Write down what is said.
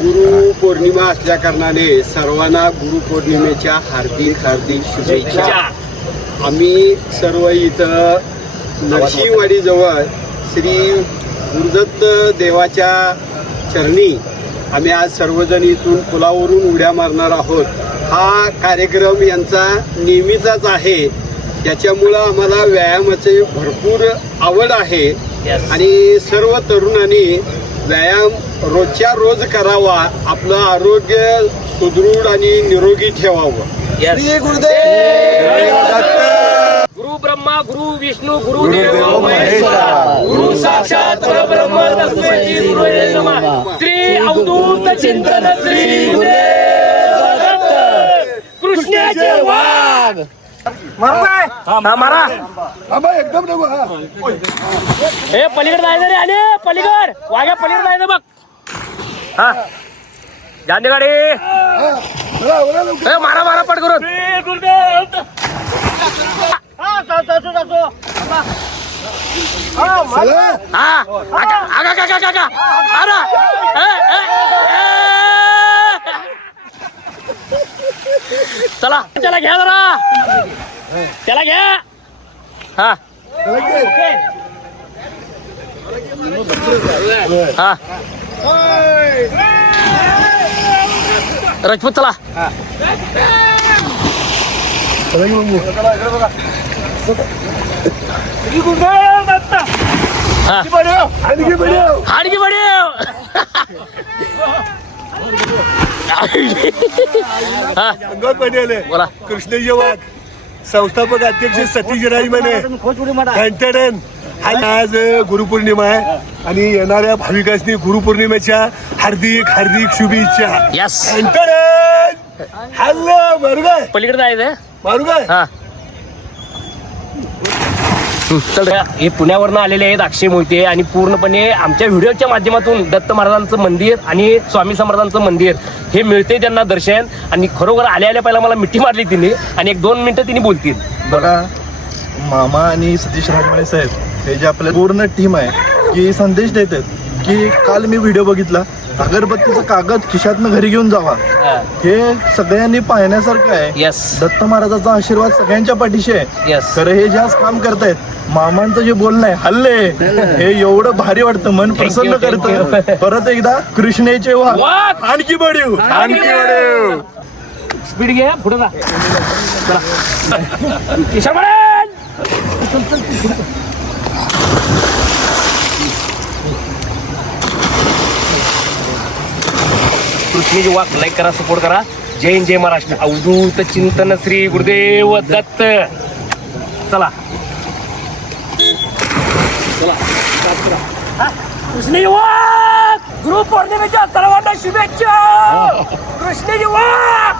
गुरु पौर्णिमा असल्या कारणाने सर्वांना गुरुपौर्णिमेच्या हार्दिक हार्दिक शुभेच्छा. आम्ही सर्व इथं नरसिंहवाडीजवळ श्री गुरुदत्त देवाच्या चरणी आम्ही आज सर्वजण इथून पुलावरून उड्या मारणार आहोत. हा कार्यक्रम यांचा नेहमीचाच आहे, त्याच्यामुळं आम्हाला व्यायामाची भरपूर आवड आहे आणि सर्व तरुणांनी व्यायाम रोजच्या रोज करावा, आपलं आरोग्य सुदृढ आणि निरोगी ठेवावं. श्री गुरुदेव गुरु ब्रह्मा गुरु विष्णू गुरुदेव महेश्वरा गुरु साक्षात परब्रह्म तस्मै गुरुवे नमः. श्री अवधूत चिंतन श्री गुरुदेव दत्त कृष्णाचे वाघ मारा एकदम हे पलीकडे जायचं रे, आले पलीकड वाघ्या पलीकडे जायचं बघ. हा गांधी गाडी मारा मारा पट करून चला त्याला घ्या जरा, त्याला घ्या. हा हा राजपूत चला. हाडगी बडीव बोला. कृष्णजी वाघ संस्थापक अध्यक्ष सतीश राज माने घंटाडन. आज गुरुपौर्णिमा आहे आणि येणाऱ्या भाविकांनी गुरुपौर्णिमेच्या हार्दिक हार्दिक शुभेच्छा. यस घंटाडन हल्लो मारू काय पलीकडे जायचं. मारू काय हा चल. हे पुण्यावरनं आलेले आहेत अक्षय मोहिते आणि पूर्णपणे आमच्या व्हिडिओच्या माध्यमातून दत्त महाराजांचं मंदिर आणि स्वामी समर्थांचं मंदिर हे मिळते त्यांना दर्शन. आणि खरोखर आल्या आल्या पहिला मला मिठी मारली तिने आणि 1-2 मिनिटं तिने बोलतील. बघा, मामा आणि सतीश राजमाने साहेब हे जे आपल्या पूर्ण टीम आहे की संदेश देतात की काल मी व्हिडिओ बघितला, अगरबत्तीचं कागद खिशातनं घरी घेऊन जावा. हे सगळ्यांनी पाहण्यासारखं आहे. यस दत्त महाराजांचा आशीर्वाद सगळ्यांच्या पाठीशी आहे. यस खरं हे जे आज काम करतायत, मामांचं जे बोलणं आहे हल्ले, हे एवढं भारी वाटतं, मन प्रसन्न करतं. परत एकदा कृष्णेचे वाघ आणखी बढीव आणखी बढीव. स्पीड घ्या, पुढे जा. कृष्णजी वाघ लाईक करा, सपोर्ट करा. जय हिंद, जय महाराष्ट्र. अवधूत चिंतन श्री गुरुदेव दत्त. चला चला. कृष्णजी वाघ गुरु पौर्णिमेच्या सर्वांना शुभेच्छा. कृष्णजी वाघ.